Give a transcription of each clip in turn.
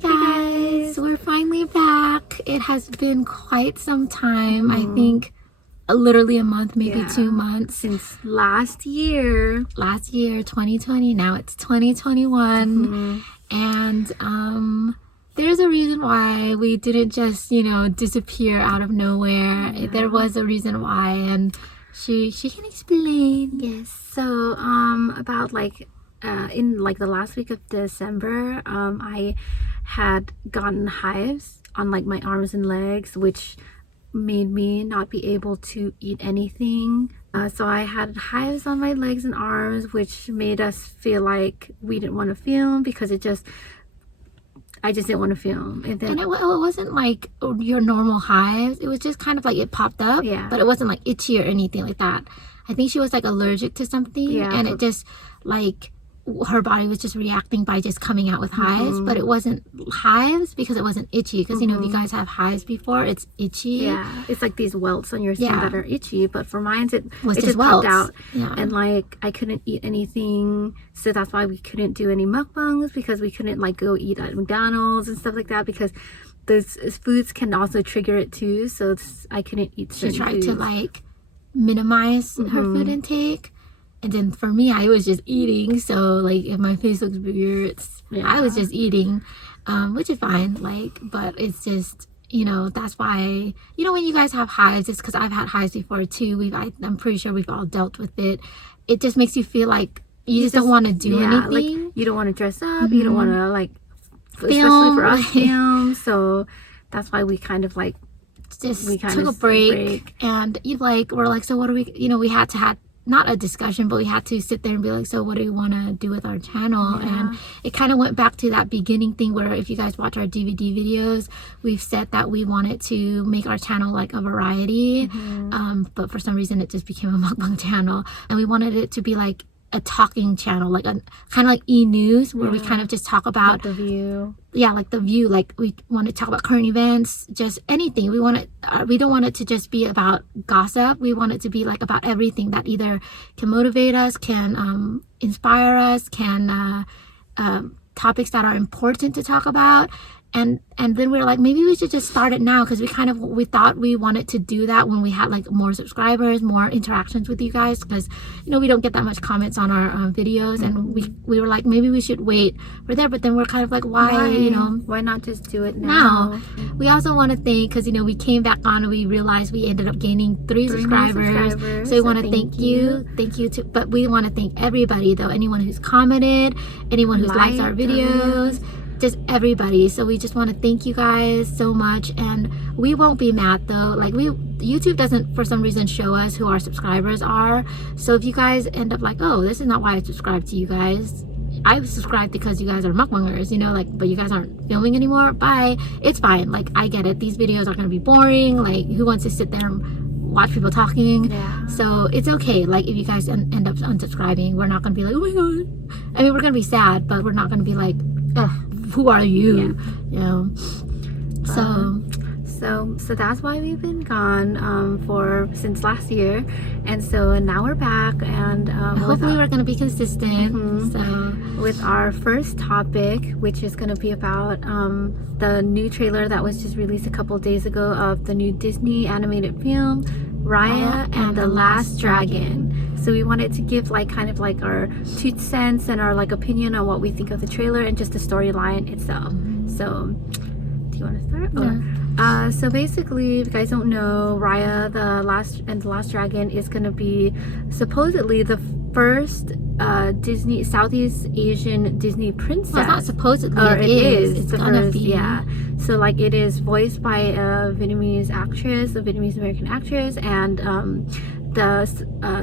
guys, we're finally back. It has been quite some time. I think literally a month, maybe 2 months since last year 2020. Now it's 2021. And there's a reason why we didn't just disappear out of nowhere. There was a reason why, and she can explain. Yes. So about in the last week of December, I had gotten hives on my arms and legs, which made me not be able to eat anything. So I had hives on my legs and arms, which made us feel like we didn't want to film because I just didn't want to film. And then it wasn't like your normal hives. It was just kind of like it popped up, but it wasn't like itchy or anything like that. I think she was allergic to something, and it just her body was just reacting by just coming out with hives, but it wasn't hives because it wasn't itchy. Because if you guys have hives before, it's itchy. Yeah, it's like these welts on your skin that are itchy. But for mine, it just welts. popped out, and I couldn't eat anything. So that's why we couldn't do any mukbangs, because we couldn't go eat at McDonald's and stuff like that, because those foods can also trigger it too. So I couldn't eat. She tried to minimize her food intake. And then for me, I was just eating. So if my face looks weird, I was just eating, which is fine. But it's just, that's why, when you guys have hives, it's because I've had hives before too. I'm pretty sure we've all dealt with it. It just makes you feel like you just don't want to do anything. You don't want to dress up. You don't want to especially for us, film. So that's why we kind of just took a break. And we're so what do we, we had to have not a discussion, but we had to sit there and be so what do we want to do with our channel? And it kind of went back to that beginning thing where if you guys watch our DVD videos, we've said that we wanted to make our channel a variety, but for some reason it just became a mukbang channel, and we wanted it to be a talking channel, a kind of e-news, where we kind of just talk about the view. The view. We want to talk about current events, just anything. We don't want it to just be about gossip. We want it to be about everything that either can motivate us, can inspire us, can topics that are important to talk about. And then we were maybe we should just start it now, because we thought we wanted to do that when we had more subscribers, more interactions with you guys, because we don't get that much comments on our videos, and we were maybe we should wait for there. But then we're kind of why not just do it now? We also want to thank, because we came back on and we realized we ended up gaining 3 subscribers. So we want to thank you to, but we want to thank everybody though, anyone who's commented, anyone who's liked our videos, just everybody. So we just want to thank you guys so much, and we won't be mad though. YouTube doesn't for some reason show us who our subscribers are. So if you guys end up oh, this is not why I subscribed to you guys, I subscribed because you guys are mukbangers, but you guys aren't filming anymore, bye. It's fine. I get it, these videos are gonna be boring. Who wants to sit there and watch people talking? So it's okay. If you guys end up unsubscribing, we're not gonna be oh my god. I mean, we're gonna be sad, but we're not gonna be ugh, who are you? So that's why we've been gone since last year, and so now we're back, and hopefully we're gonna be consistent. So with our first topic, which is gonna be about the new trailer that was just released a couple days ago of the new Disney animated film Raya and the Last Dragon. So we wanted to give kind of our 2 cents and our opinion on what we think of the trailer and just the storyline itself. So do you want to start? So basically, if you guys don't know, Raya the Last Dragon is going to be supposedly the first Disney Southeast Asian Disney princess. Well, it's not supposedly, it is. It's gonna be. So it is voiced by a Vietnamese actress, a Vietnamese American actress, and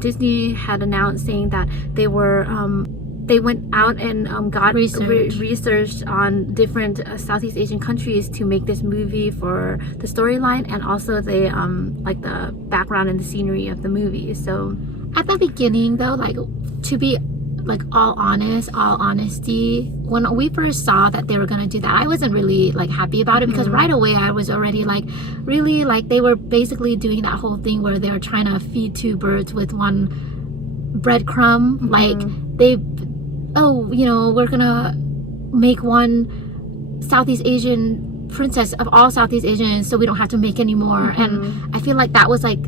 Disney had announced saying that they went out and got research on different Southeast Asian countries to make this movie for the storyline, and also the the background and the scenery of the movie. So at the beginning though, to be all honesty, when we first saw that they were gonna do that, I wasn't really happy about it, because right away I was already really they were basically doing that whole thing where they were trying to feed 2 birds with 1 breadcrumb. We're gonna make one Southeast Asian princess of all Southeast Asians, so we don't have to make any more. And I feel like that was like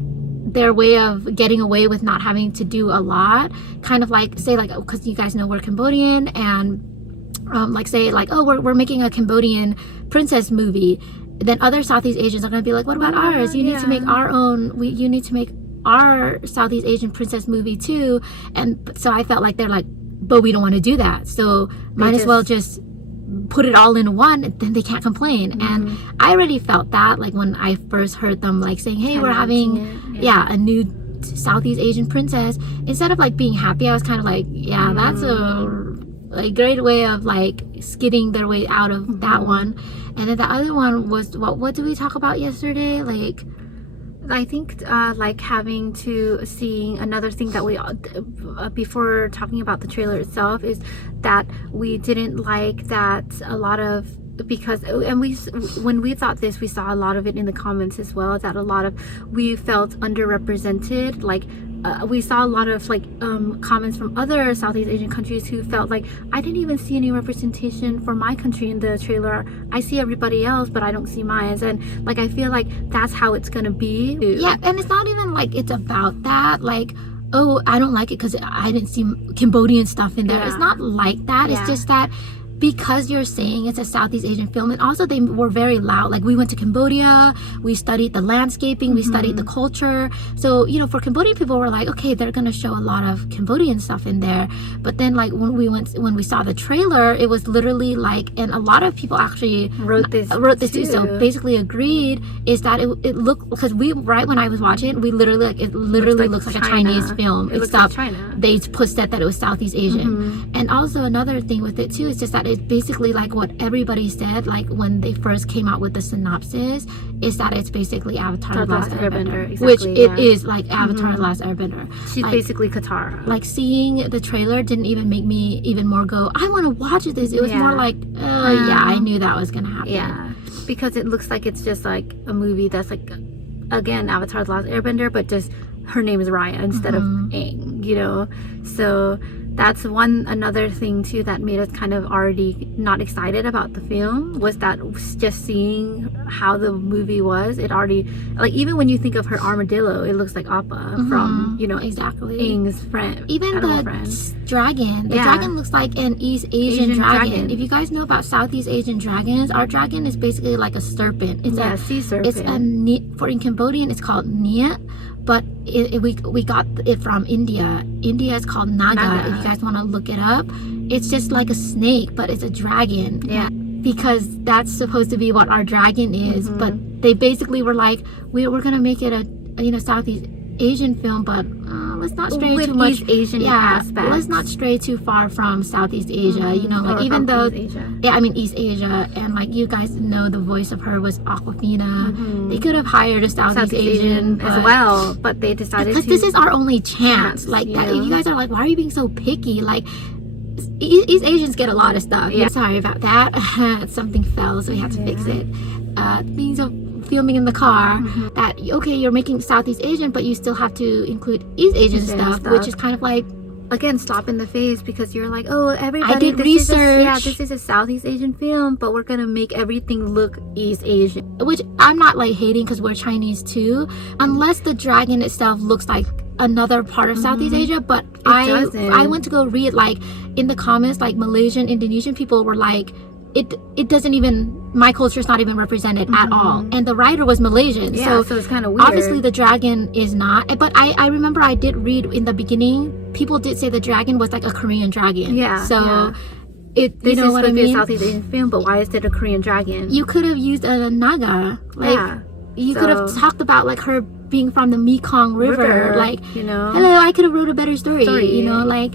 their way of getting away with not having to do a lot. Kind of like, say, like, because you guys know we're Cambodian, and like, say, like, oh, we're making a Cambodian princess movie, then other Southeast Asians are going to be like, what about ours? You need to make our own, you need to make our Southeast Asian princess movie too. And so I felt like they're like, but we don't want to do that, so might as well just put it all in one, and then they can't complain. And I already felt that, like, when I first heard them like saying, hey, we're having a new Southeast Asian princess, instead of like being happy, I was kind of like, yeah, that's a great way of like skidding their way out of that one. And then the other one was, what did we talk about yesterday? Like, I think like having to seeing another thing that we before talking about the trailer itself is that we didn't like that a lot of, because, and when we thought this, we saw a lot of it in the comments as well, that a lot of, we felt underrepresented. Like we saw a lot of like comments from other Southeast Asian countries who felt like, I didn't even see any representation for my country in the trailer. I see everybody else, but I don't see mine. And like, I feel like that's how it's gonna be. Yeah, and it's not even like it's about that, like, oh, I don't like it because I didn't see Cambodian stuff in there. It's not like that. It's just that because you're saying it's a Southeast Asian film, and also they were very loud. Like, we went to Cambodia, we studied the landscaping, we studied the culture. So, you know, for Cambodian people, we're like, okay, they're gonna show a lot of Cambodian stuff in there. But then, like, when we saw the trailer, it was literally like, and a lot of people actually wrote this too. So basically agreed, is that it looked, because right when I was watching it, we literally, like, it literally looks like a Chinese film, except they said that it was Southeast Asian. And also another thing with it too is just that it's basically like what everybody said, like when they first came out with the synopsis, is that it's basically Avatar The Last Airbender, exactly, which it is like Avatar The Last Airbender. She's like, basically Katara. Like, seeing the trailer didn't even make me even more go, I want to watch this. It was more like, yeah, I knew that was gonna happen. Yeah, because it looks like it's just like a movie that's like, again, Avatar The Last Airbender, but just her name is Raya instead of Aang, you know. So that's another thing too that made us kind of already not excited about the film, was that just seeing how the movie was, it already, like, even when you think of her armadillo, it looks like Appa from, you know, exactly, Aang's friend, even the dragon. The dragon looks like an East Asian dragon. If you guys know about Southeast Asian dragons, our dragon is basically like a serpent. It's a sea serpent. It's in Cambodian it's called Nia, but we got it from India. India is called Naga. If you guys want to look it up, it's just like a snake, but it's a dragon. Yeah, because that's supposed to be what our dragon is. But they basically were like, we're gonna make it a Southeast Asian film, but let's not stray too much. East Asian aspects. Let's not stray too far from Southeast Asia. You know, like, even though East Asia, and like, you guys know the voice of her was Awkwafina. They could have hired a Southeast Asian as well, but they decided because this is our only chance. Like, that, you guys are like, why are you being so picky? Like, East Asians get a lot of stuff. Sorry about that. Something fell, so we had to fix it. Being so filming in the car, that okay, you're making Southeast Asian, but you still have to include East Asian stuff, which is kind of like, again, slap in the face, because you're like, oh, everybody, I did research. This is a Southeast Asian film, but we're gonna make everything look East Asian. Which I'm not like hating, because we're Chinese too, unless the dragon itself looks like another part of Southeast Asia. But I went to go read, like, in the comments, like, Malaysian, Indonesian people were like, it doesn't even, my culture is not even represented at all, and the writer was Malaysian, so it's kind of weird. Obviously the dragon is not, but I remember I did read in the beginning, people did say the dragon was like a Korean dragon. You know what I mean? This is a Southeast Asian film, but why is it a Korean dragon? You could have used a Naga, like, you could have talked about, like, her being from the Mekong River, like, you know, hello, I could have wrote a better story. You know, like,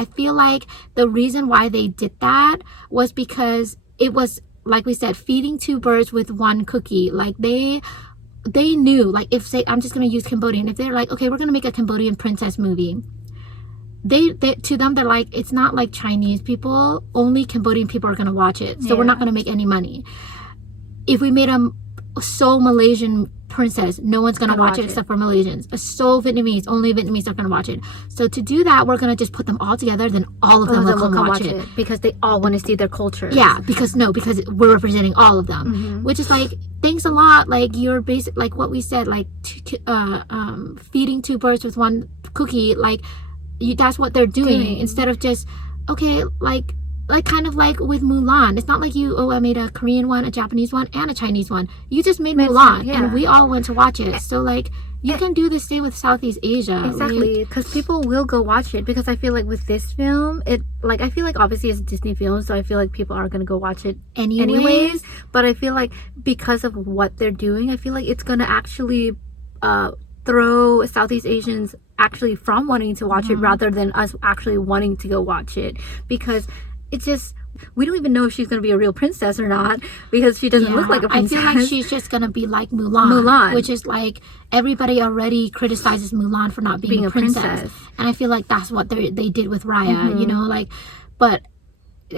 I feel like the reason why they did that was because it was, like we said, feeding two birds with one cookie. Like, they knew, like, if, say, I'm just going to use Cambodian, if they're like, okay, we're going to make a Cambodian princess movie, they to them, they're like, it's not like Chinese people, only Cambodian people are going to watch it, so we're not going to make any money. If we made a sole Malaysian princess, no one's gonna watch it except for Malaysians. A Seoul Vietnamese, only Vietnamese are gonna watch it. So to do that, we're gonna just put them all together, then all of them will come watch it. Because they all want to see their culture. Yeah, because we're representing all of them, which is like, thanks a lot. Like, you're basic, like what we said, like feeding two birds with one cookie. Like, that's what they're doing instead of just, okay, like kind of like with Mulan. It's not like I made a Korean one, a Japanese one, and a Chinese one. You just made Mulan, and we all went to watch it. So like, you can do the same with Southeast Asia. Exactly, because people will go watch it. Because I feel like with this film, I feel like obviously it's a Disney film, so I feel like people are gonna go watch it anyways. But I feel like because of what they're doing, I feel like it's gonna actually throw Southeast Asians actually from wanting to watch it rather than us actually wanting to go watch it, because it's just, we don't even know if she's going to be a real princess or not, because she doesn't look like a princess. I feel like she's just going to be like Mulan, which is like, everybody already criticizes Mulan for not being a princess. And I feel like that's what they did with Raya, you know, like, but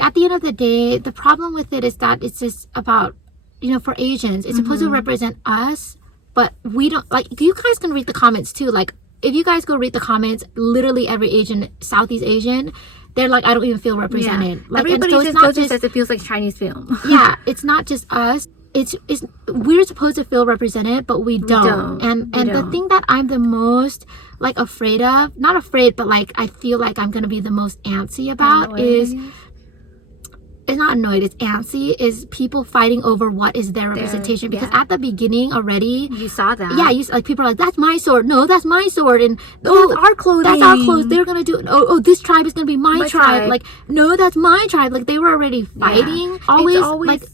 at the end of the day, the problem with it is that it's just about, you know, for Asians, it's supposed to represent us, but we don't, like, you guys can read the comments too. Like, if you guys go read the comments, literally every Southeast Asian, they're like, I don't even feel represented. Like, everybody just says it feels like Chinese film. Yeah, it's not just us. It's we're supposed to feel represented, but we don't. And the thing that I'm the most like afraid of, not afraid, but like I feel like I'm gonna be the most antsy about is. It's not annoyed, it's antsy, is people fighting over what is their representation. Because at the beginning already, you saw that. Yeah, like people are like, that's my sword. No, that's my sword. And that's our clothing. That's our clothes. They're gonna do it. Oh, this tribe is gonna be my tribe. Like, no, that's my tribe. Like, they were already fighting. Always like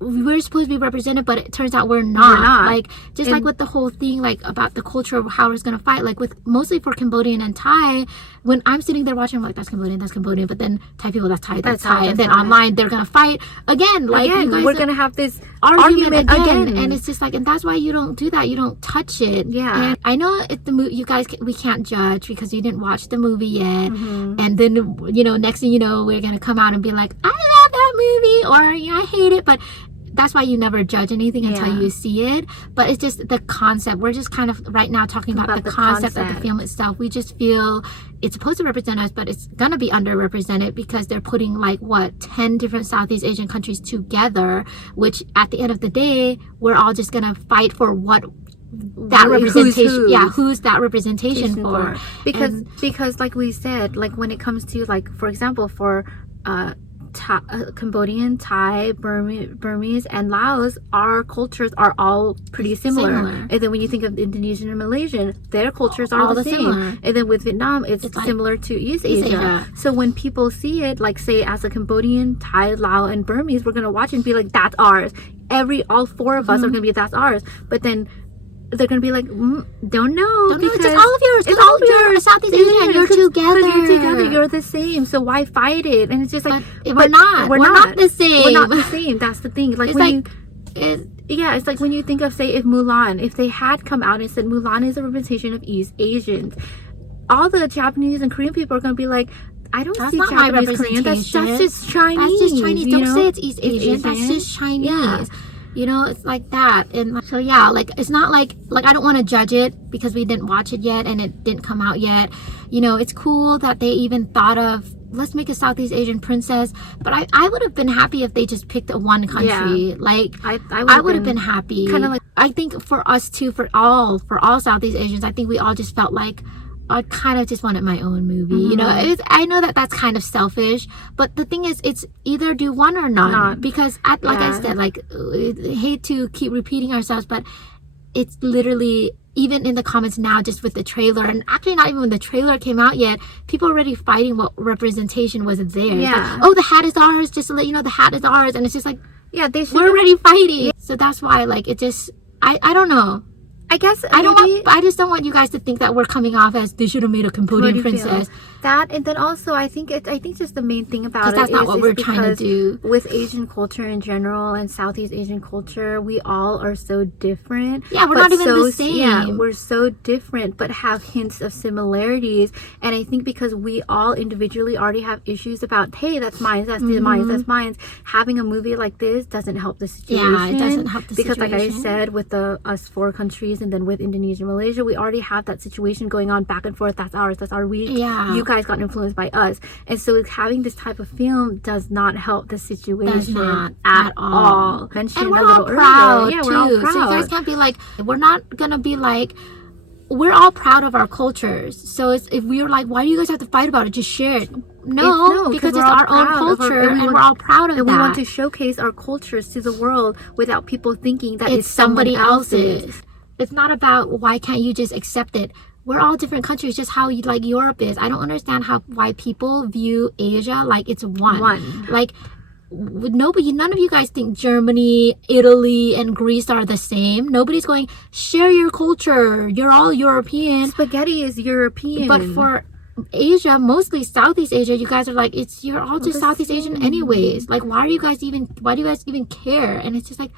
we're supposed to be represented, but it turns out we're not. Like, just like with the whole thing, like about the culture of how we're gonna fight, like with mostly for Cambodian and Thai, when I'm sitting there watching, I'm like, that's Cambodian, but then Thai people, that's Thai, and then online they're gonna fight again. Like, you guys, we're gonna have this argument again, and it's just like, and that's why you don't do that. You don't touch it. Yeah. And I know you guys, we can't judge because you didn't watch the movie yet, and then, you know, next thing you know, we're gonna come out and be like, I love that movie, or I hate it, but that's why you never judge anything until you see it. But it's just the concept. We're just kind of right now talking about the concept of the film itself. We just feel it's supposed to represent us, but it's gonna be underrepresented because they're putting like 10 different Southeast Asian countries together, which at the end of the day, we're all just gonna fight for what that representation. Who's that representation for? Because like we said, like when it comes to, like, for example, for Cambodian, Thai, Burmese, and Laos, our cultures are all pretty similar. And then when you think of Indonesian and Malaysian, their cultures are all the same. And then with Vietnam, it's similar to East Asia. So when people see it, like say as a Cambodian, Thai, Lao, and Burmese, we're gonna watch and be like, that's ours. All four of us are gonna be, that's ours. But then they're gonna be like, don't know, because it's all of yours. It's all of yours. Southeast Asian, and you're together. You're the same. So why fight it? And it's just like, we're not the same. We're not the same. That's the thing. Like, it's like when you think of, say, if they had come out and said Mulan is a representation of East Asians, all the Japanese and Korean people are gonna be like, I don't see Japanese, Korean. That's just Chinese. That's just Chinese. Don't say it's East Asian. That's just Chinese. Yeah. You know, it's like that. And so yeah, like, it's not like I don't want to judge it because we didn't watch it yet and it didn't come out yet. You know, it's cool that they even thought of, let's make a Southeast Asian princess. But I would have been happy if they just picked one country. Like, I would have been happy. Kind of like, I think for us too, for all Southeast Asians, I think we all just felt like, I kind of just wanted my own movie. You know, I know that that's kind of selfish, but the thing is, it's either do one or none. Because I said, like, I hate to keep repeating ourselves, but it's literally, even in the comments now, just with the trailer, and actually not even when the trailer came out yet, people already fighting what representation was there. Yeah. Like, oh, the hat is ours, just to let you know, the hat is ours. And it's just like, we're already fighting. So that's why, like, it just, I don't know. I guess I just don't want you guys to think that we're coming off as they should have made a Cambodian princess. That, and then also I think just the main thing about it that's not what we're trying to do. With Asian culture in general and Southeast Asian culture, we all are so different. Yeah, we're not even the same. Yeah, we're so different, but have hints of similarities. And I think because we all individually already have issues about, hey, that's mine, that's mine, that's mine. Having a movie like this doesn't help the situation. Yeah, it doesn't help the because situation. Like I said, with us 4 countries, and then with Indonesia, Malaysia, we already have that situation going on back and forth. That's ours, that's our week. Yeah. You guys got influenced by us, and so having this type of film does not help the situation at all. And we're all proud too. We're all proud. So you guys can't be like, we're not gonna be like, we're all proud of our cultures. So if we were like, why do you guys have to fight about it? Just share it. No, because it's our own culture, and we're all proud of that. And we want to showcase our cultures to the world without people thinking that it's somebody else's. It's not about why can't you just accept it. We're all different countries, just how like Europe is. I don't understand why people view Asia like it's one. Like nobody, none of you guys think Germany, Italy, and Greece are the same. Nobody's going, share your culture. You're all European. Spaghetti is European. But for Asia, mostly Southeast Asia, you guys are like, you're all just Southeast Asian anyways. Like why do you guys even care? And it's just like,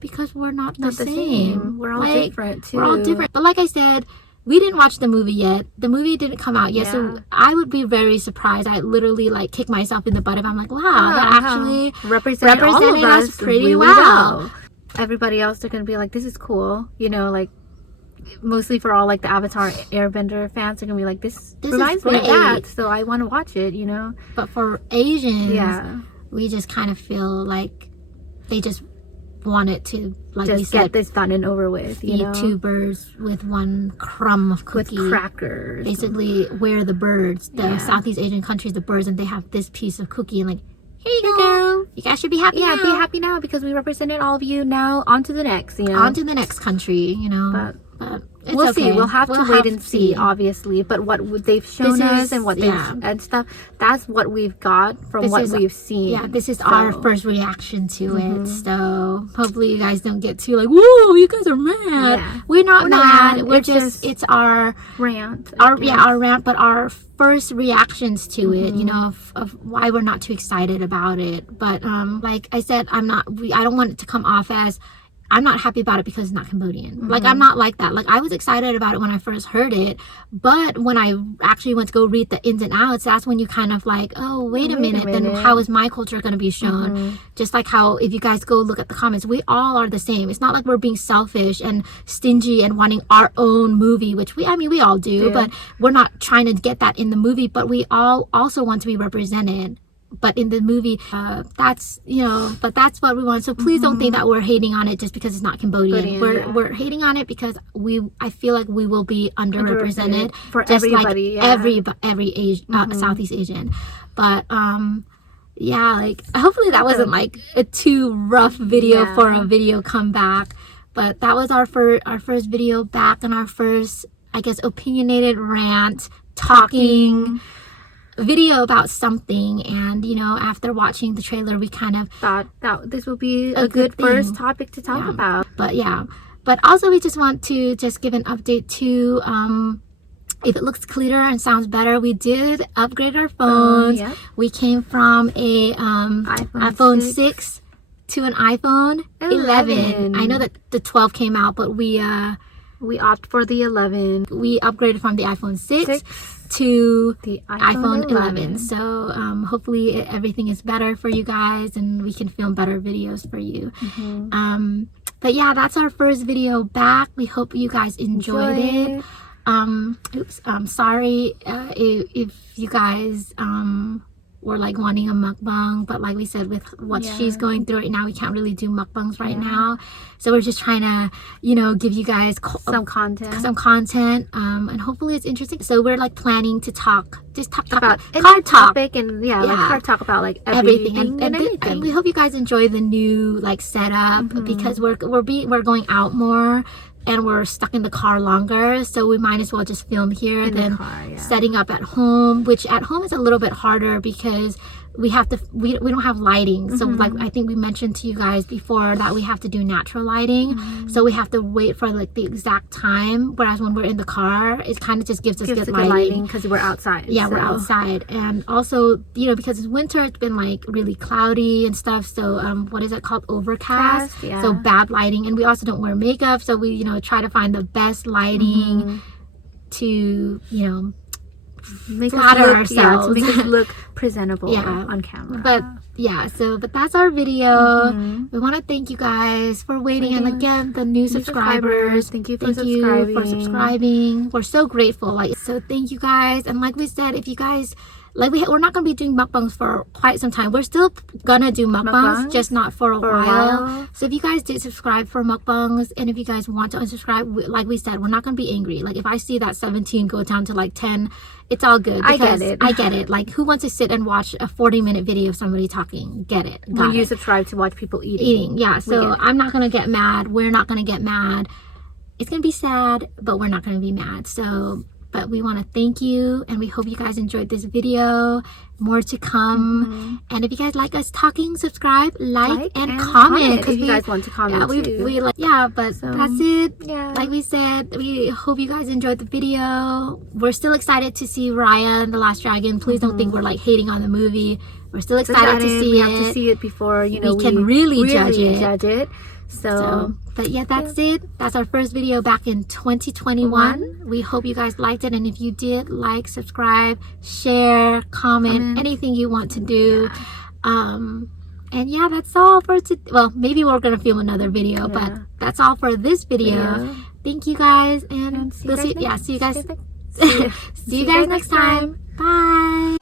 because we're not the same. We're all different too. We're all different. But like I said, we didn't watch the movie yet. The movie didn't come out yet. So I would be very surprised. I literally like kick myself in the butt if I'm like, wow, that actually represented all of us pretty well. Everybody else, they're going to be like, this is cool. You know, like mostly for all like the Avatar Airbender fans, are going to be like, this reminds me of that. So I want to watch it, you know. But for Asians, we just kind of feel like they just wanted to, like just we said, get this done and over with. You know? 2 birds with 1 crumb of cookie. With crackers. Basically, we're the birds. The Southeast Asian countries, the birds, and they have this piece of cookie and like, here you go. You guys should be happy now. Yeah, be happy now because we represented all of you. Now on to the next, you know. On to the next country, you know. But it's we'll okay. see. We'll have to wait and see, obviously. But what they've shown us and what they've and stuff, that's what we've got from what we've seen. Yeah, this is our first reaction to it. So hopefully you guys don't get too like, whoa, you guys are mad. Yeah. We're not mad. We're just it's our rant. Our rant, but our first reactions to it, you know, of why we're not too excited about it. But like I said, I don't want it to come off as I'm not happy about it because it's not Cambodian. Like, I'm not like that. Like, I was excited about it when I first heard it, but when I actually went to go read the ins and outs, that's when you kind of like, oh, wait a minute. Then how is my culture going to be shown? Just like how, if you guys go look at the comments, we all are the same. It's not like we're being selfish and stingy and wanting our own movie, which we all do, but we're not trying to get that in the movie, but we all also want to be represented. But in the movie, that's, you know, but that's what we want. So please don't think that we're hating on it just because it's not Cambodian. We're hating on it because I feel like we will be underrepresented for just everybody, like every Asian, Southeast Asian. But yeah, like hopefully that wasn't like a too rough video for a video comeback. But that was our first video back and our first, I guess, opinionated rant talking video about something. And you know, after watching the trailer, we kind of thought that this will be a good first topic to talk about. But also we just want to just give an update to if it looks clearer and sounds better, we did upgrade our phones. We came from a iPhone 6 to an iPhone 11. I know that the 12 came out, but we opt for the 11. We upgraded from the iPhone 6 to the iPhone 11. So hopefully everything is better for you guys and we can film better videos for you. But yeah, that's our first video back. We hope you guys enjoyed it. Sorry if you guys were like wanting a mukbang, but like we said, with what she's going through right now, we can't really do mukbangs right now. So we're just trying to, you know, give you guys some content, and hopefully it's interesting. So we're like planning to talk about car topic and car talk about like everything and anything. And we hope you guys enjoy the new like setup because we're going out more. And we're stuck in the car longer, so we might as well just film here than setting up at home, which at home is a little bit harder because we don't have lighting. So like I think we mentioned to you guys before that we have to do natural lighting. So we have to wait for like the exact time, whereas when we're in the car it kind of just gives us good lighting because we're outside. Yeah, we're outside. And also, you know, because it's winter, it's been like really cloudy and stuff, so what is it called, overcast? Yeah. So bad lighting. And we also don't wear makeup, so we, you know, try to find the best lighting to, you know, flatter ourselves, to make us look presentable on camera. But that's our video. We want to thank you guys for waiting, and again, the new subscribers, thank you for subscribing. We're so grateful. Like, so thank you guys. And like we said, if you guys like, we're not gonna be doing mukbangs for quite some time. We're still gonna do mukbangs, just not for a while. So if you guys did subscribe for mukbangs, and if you guys want to unsubscribe, like we said, we're not gonna be angry. Like, if I see that 17 go down to like 10, it's all good. I get it. Like, who wants to sit and watch a 40-minute video of somebody talking? Get it. When you subscribe to watch people eating. Yeah, so I'm not gonna get mad. We're not gonna get mad. It's gonna be sad, but we're not gonna be mad. So, but we want to thank you, and we hope you guys enjoyed this video. More to come. And if you guys like us talking, subscribe, like and comment. If you guys want to comment too. But that's it. Like we said, we hope you guys enjoyed the video. We're still excited to see Raya and the Last Dragon. Please don't think we're like hating on the movie. We're still excited to see it. We have to see it before, you know, we can really judge it. So, but yeah, that's it. That's our first video back in 2021. We hope you guys liked it, and if you did, like, subscribe, share, comment, anything you want to do. And yeah, that's all for today. Well, maybe we're gonna film another video, but that's all for this video. Thank you guys, and see you guys. See you guys next time. Bye.